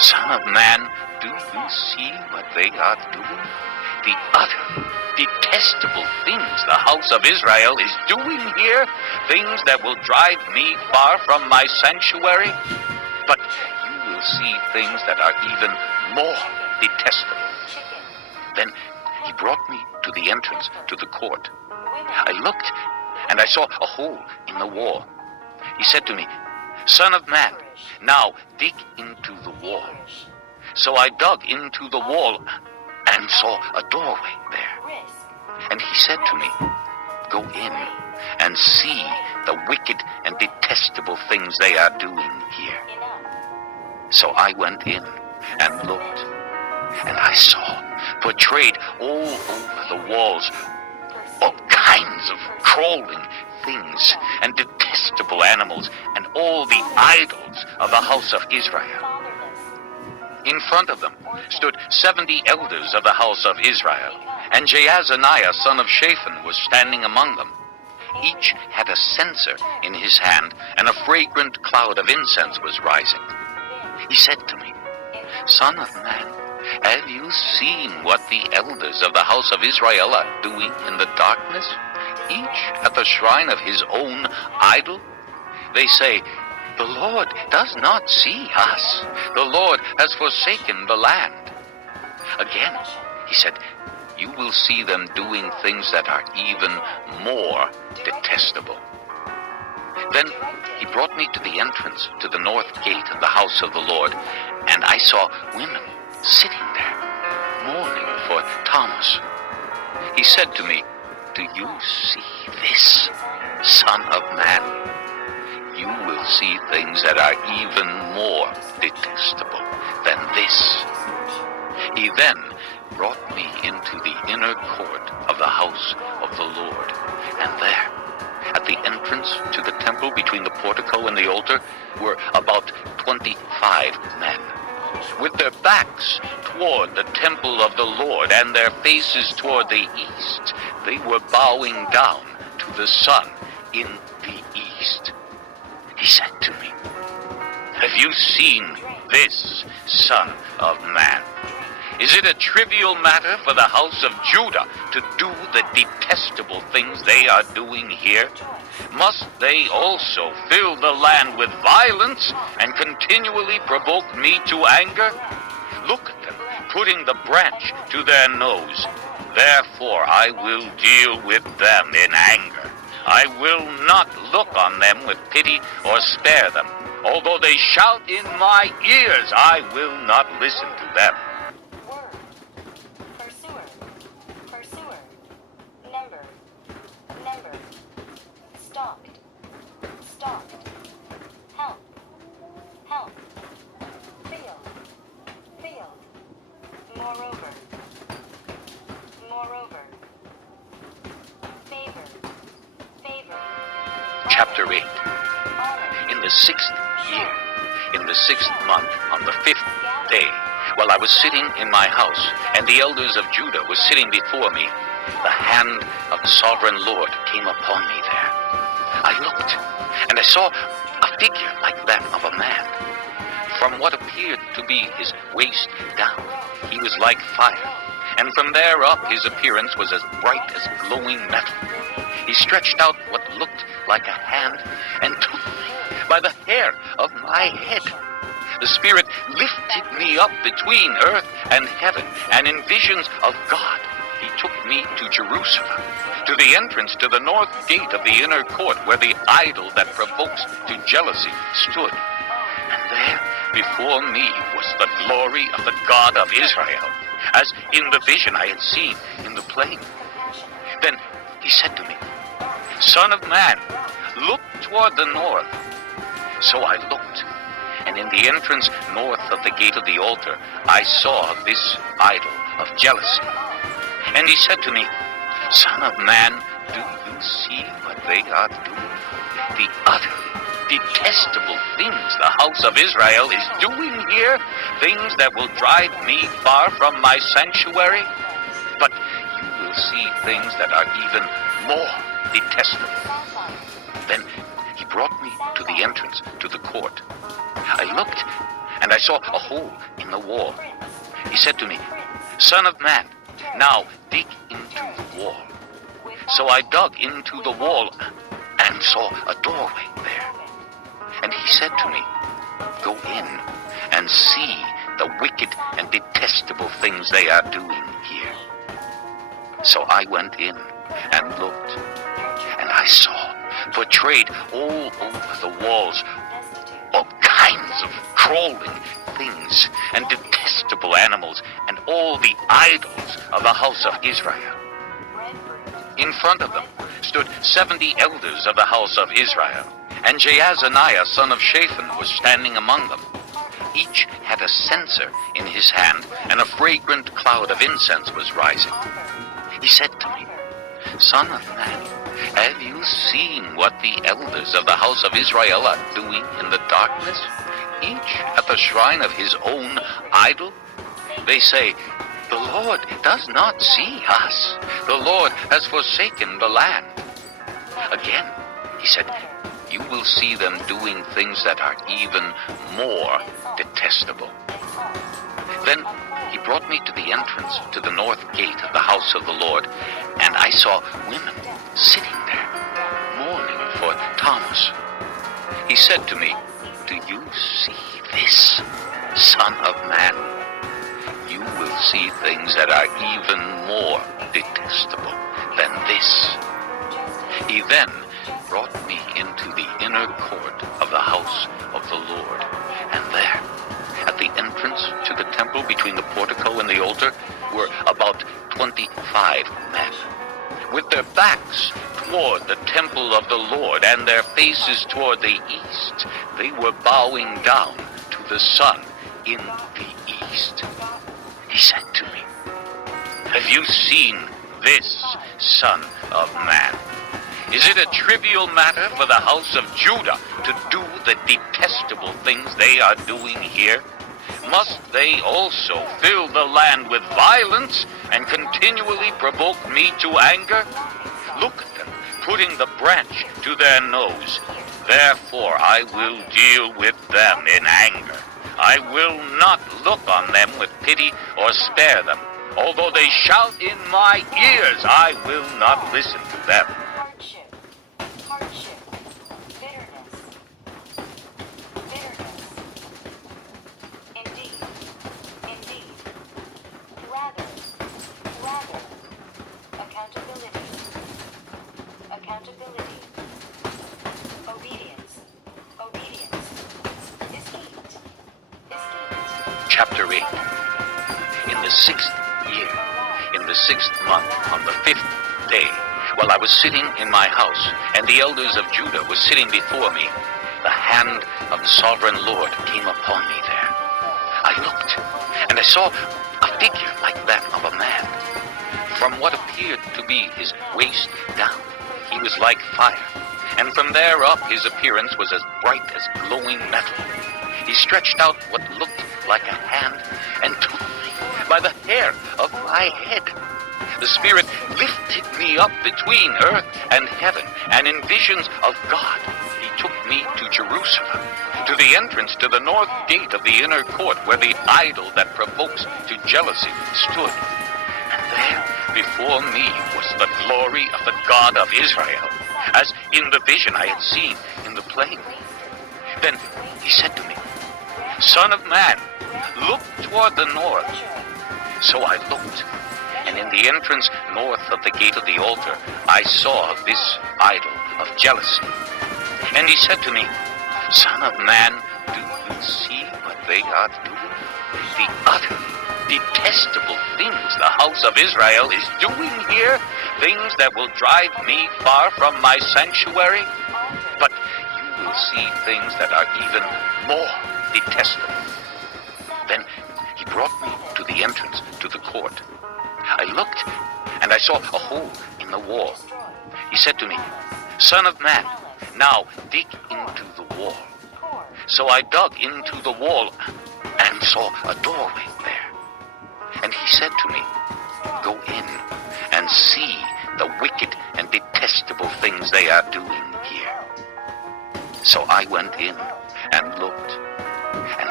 Son of man, do you see what they are doing? The utter, detestable things the house of Israel is doing here, things that will drive me far from my sanctuary. But you will see things that are even more detestable. Then he brought me to the entrance to the court. I looked, and I saw a hole in the wall. He said to me, Son of man, now dig into the wall. So I dug into the wall and saw a doorway there. And he said to me, Go in and see the wicked and detestable things they are doing here. So I went in and looked, and I saw portrayed all over the walls all kinds of crawling things and detestable animals and all the idols of the house of Israel. In front of them stood 70 elders of the house of Israel, and Jaazaniah son of Shaphan was standing among them. Each had a censer in his hand, and a fragrant cloud of incense was rising. He said to me, Son of man, have you seen what the elders of the house of Israel are doing in the darkness, each at the shrine of his own idol? They say, The Lord does not see us. The Lord has forsaken the land. Again, he said, You will see them doing things that are even more detestable. Then he brought me to the entrance to the north gate of the house of the Lord, and I saw women sitting there, mourning for Thomas. He said to me, Do you see this, Son of man? You will see things that are even more detestable than this. He then brought me into the inner court of the house of the Lord, and there, at the entrance to the temple between the portico and the altar, were about 25 men, with their backs toward the temple of the Lord and their faces toward the east. They were bowing down to the sun in the east. He said to me, Have you seen this, Son of man? Is it a trivial matter for the house of Judah to do the detestable things they are doing here? Must they also fill the land with violence and continually provoke me to anger? Look at them, putting the branch to their nose. Therefore I will deal with them in anger. I will not look on them with pity or spare them. Although they shout in my ears, I will not listen to them. Chapter 8. In the 6th year, in the 6th month, on the 5th day, while I was sitting in my house, and the elders of Judah were sitting before me, the hand of the sovereign Lord came upon me there. I looked, and I saw a figure like that of a man. From what appeared to be his waist down, he was like fire, and from there up his appearance was as bright as glowing metal. He stretched out what looked like a hand and took me by the hair of my head. The Spirit lifted me up between earth and heaven, and in visions of God he took me to Jerusalem, to the entrance to the north gate of the inner court, where the idol that provokes to jealousy stood. And there before me was the glory of the God of Israel, as in the vision I had seen in the plain. Then he said to me, Son of man, look toward the north. So I looked, and in the entrance north of the gate of the altar, I saw this idol of jealousy. And he said to me, Son of man, do you see what they are doing? The utterly detestable things the house of Israel is doing here, things that will drive me far from my sanctuary. But you will see things that are even more detestable. Then he brought me to the entrance to the court. I looked, and I saw a hole in the wall. He said to me, "Son of man, now dig into the wall." So I dug into the wall and saw a doorway there. And he said to me, "Go in and see the wicked and detestable things they are doing here." So I went in and looked, and I saw portrayed all over the walls all kinds of crawling things and detestable animals and all the idols of the house of Israel. In front of them stood 70 elders of the house of Israel, and Jaazaniah son of Shaphan was standing among them. Each had a censer in his hand, and a fragrant cloud of incense was rising. He said to me, "Son of man, have you seen what the elders of the house of Israel are doing in the darkness, each at the shrine of his own idol? They say, 'The Lord does not see us. The Lord has forsaken the land.'" Again, he said, "You will see them doing things that are even more detestable." Then he brought me to the entrance to the north gate of the house of the Lord, and I saw women sitting there, mourning for Thomas. He said to me, "Do you see this, son of man? You will see things that are even more detestable than this." He then brought me into the inner court of the house of the Lord, and there, at the entrance to the temple between the portico and the altar, were about 25 men, with their backs toward the temple of the Lord and their faces toward the east. They were bowing down to the sun in the east. He said to me, "Have you seen this, son of man? Is it a trivial matter for the house of Judah to do the detestable things they are doing here? Must they also fill the land with violence and continually provoke me to anger? Look at them, putting the branch to their nose. Therefore I will deal with them in anger. I will not look on them with pity or spare them. Although they shout in my ears, I will not listen to them." Hardship, bitterness. Indeed. Rather. Accountability. Obedience. Discreet. Chapter 8. In the 6th year, in the 6th month, on the 5th day, while I was sitting in my house, and the elders of Judah were sitting before me, the hand of the sovereign Lord came upon me there. I looked, and I saw a figure like that of a man. From what appeared to be his waist down, he was like fire, and from there up his appearance was as bright as glowing metal. He stretched out what looked like a hand and took me by the hair of my head. The Spirit lifted me up between earth and heaven, and in visions of God, he took me to Jerusalem, to the entrance to the north gate of the inner court, where the idol that provokes to jealousy stood. And there before me was the glory of the God of Israel, as in the vision I had seen in the plain. Then he said to me, "Son of man, look toward the north." So I looked, and in the entrance north of the gate of the altar, I saw this idol of jealousy. And he said to me, "Son of man, do you see what they are doing? The utter detestable things the house of Israel is doing here, things that will drive me far from my sanctuary. But you will see things that are even more detestable." Then he brought me to the entrance to the court. I looked, and I saw a hole in the wall. He said to me, "Son of man, now dig into the wall." So I dug into the wall and saw a doorway there. And he said to me, "Go in and see the wicked and detestable things they are doing here." So I went in and looked, and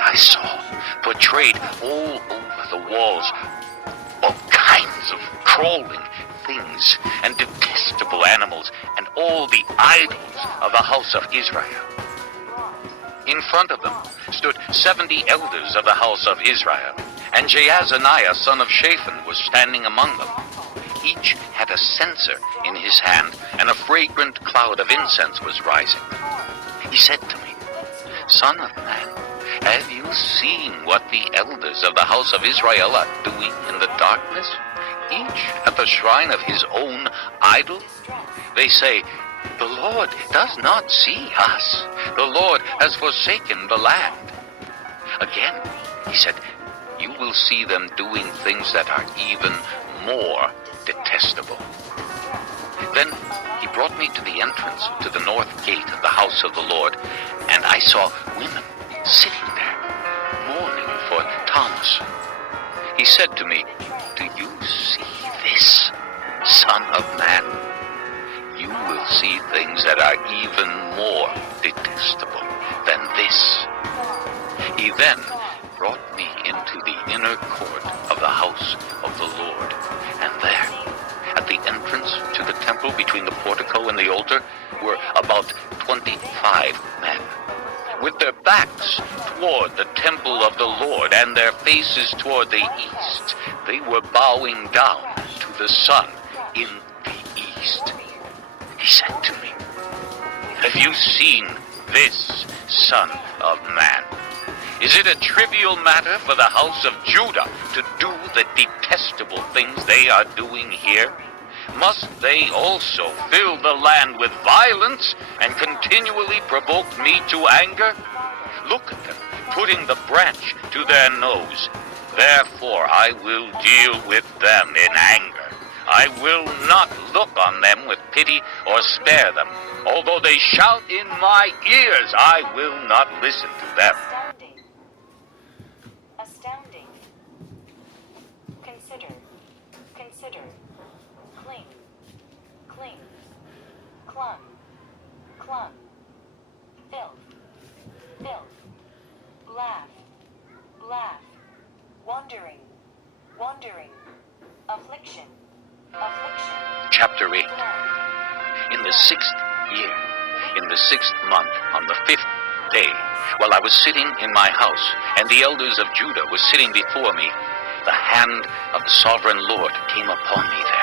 I saw portrayed all over the walls all kinds of crawling things and detestable animals and all the idols of the house of Israel. In front of them stood 70 elders of the house of Israel, and Jaazaniah son of Shaphan was standing among them. Each had a censer in his hand, and a fragrant cloud of incense was rising. He said to me, Son of man, have you seen what the elders of the house of Israel are doing in the darkness, each at the shrine of his own idol? They say, The Lord does not see us. The Lord has forsaken the land. Again, he said, You will see them doing things that are even more detestable. Then he brought me to the entrance to the north gate of the house of the Lord, and I saw women sitting there, mourning for Thomas. He said to me, Do you see this, Son of man? You will see things that are even more detestable than this. He then brought me into the inner court of the house of the Lord, and there, at the entrance to the temple between the portico and the altar, were about 25 men, with their backs toward the temple of the Lord and their faces toward the east. They were bowing down to the sun in the east. He said to me, Have you seen this, Son of man? Is it a trivial matter for the house of Judah to do the detestable things they are doing here? Must they also fill the land with violence and continually provoke me to anger? Look at them, putting the branch to their nose. Therefore I will deal with them in anger. I will not look on them with pity or spare them. Although they shout in my ears, I will not listen to them. Astounding. Consider. Consider. Cling. Cling. Clung. Clung. Filth. Filth. Laugh. Laugh. Wandering. Wandering. Affliction. Affliction. Chapter 8. In the 6th year, in the 6th month, on the 5th day, while I was sitting in my house, and the elders of Judah were sitting before me, the hand of the sovereign Lord came upon me there.